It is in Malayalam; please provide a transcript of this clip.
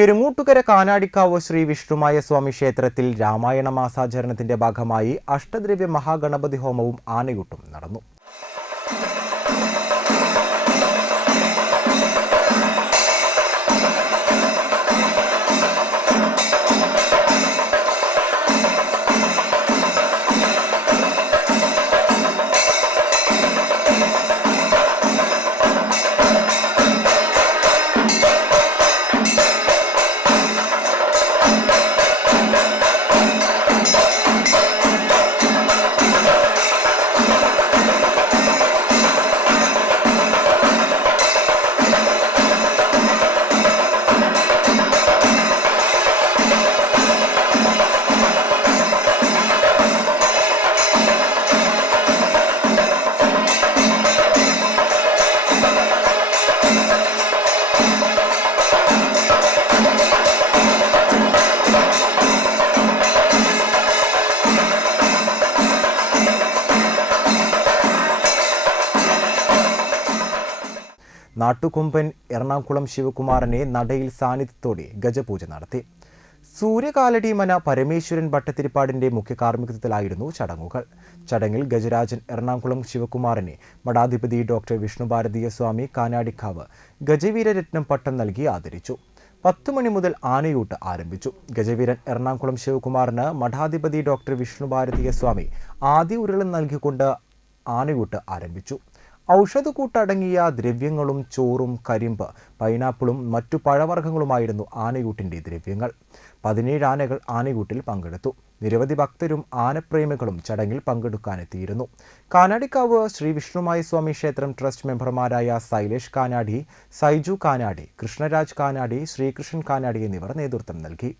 പെരുങ്ങൂട്ടുകര കാനാടിക്കാവ് ശ്രീ വിഷ്ണുമായ സ്വാമി ക്ഷേത്രത്തിൽ രാമായണ മാസാചരണത്തിന്റെ ഭാഗമായി അഷ്ടദ്രവ്യ മഹാഗണപതി ഹോമവും ആനയൂട്ടും നടന്നു. നാട്ടുകൊമ്പൻ എറണാകുളം ശിവകുമാരനെ നടയിൽ സാന്നിധ്യത്തോടെ ഗജപൂജ നടത്തി. സൂര്യകാലടി മന പരമേശ്വരൻ ഭട്ടതിരിപ്പാടിന്റെ മുഖ്യ കാർമ്മികത്വത്തിലായിരുന്നു ചടങ്ങുകൾ. ചടങ്ങിൽ ഗജരാജൻ എറണാകുളം ശിവകുമാരനെ മഠാധിപതി ഡോക്ടർ വിഷ്ണുഭാരതീയ സ്വാമി കാനാടിക്കാവ് ഗജവീരരത്നം പട്ടം നൽകി ആദരിച്ചു. 10 മണി മുതൽ ആനയൂട്ട് ആരംഭിച്ചു. ഗജവീരൻ എറണാകുളം ശിവകുമാറിന് മഠാധിപതി ഡോക്ടർ വിഷ്ണുഭാരതീയ സ്വാമി ആദ്യ ഉരുളം നൽകിക്കൊണ്ട് ആനയൂട്ട് ആരംഭിച്ചു. ഔഷധക്കൂട്ടടങ്ങിയ ദ്രവ്യങ്ങളും ചോറും കരിമ്പ് പൈനാപ്പിളും മറ്റു പഴവർഗ്ഗങ്ങളുമായിരുന്നു ആനയൂട്ടിന്റെ ദ്രവ്യങ്ങൾ. 17 ആനകൾ ആനയൂട്ടിൽ പങ്കെടുത്തു. നിരവധി ഭക്തരും ആനപ്രേമികളും ചടങ്ങിൽ പങ്കെടുക്കാനെത്തിയിരുന്നു. കാനാടിക്കാവ് ശ്രീ വിഷ്ണുമായ സ്വാമി ക്ഷേത്രം ട്രസ്റ്റ് മെമ്പർമാരായ സൈലേഷ് കാനാടി, സൈജു കാനാടി, കൃഷ്ണരാജ് കാനാടി, ശ്രീകൃഷ്ണൻ കാനാടി എന്നിവർ നേതൃത്വം നൽകി.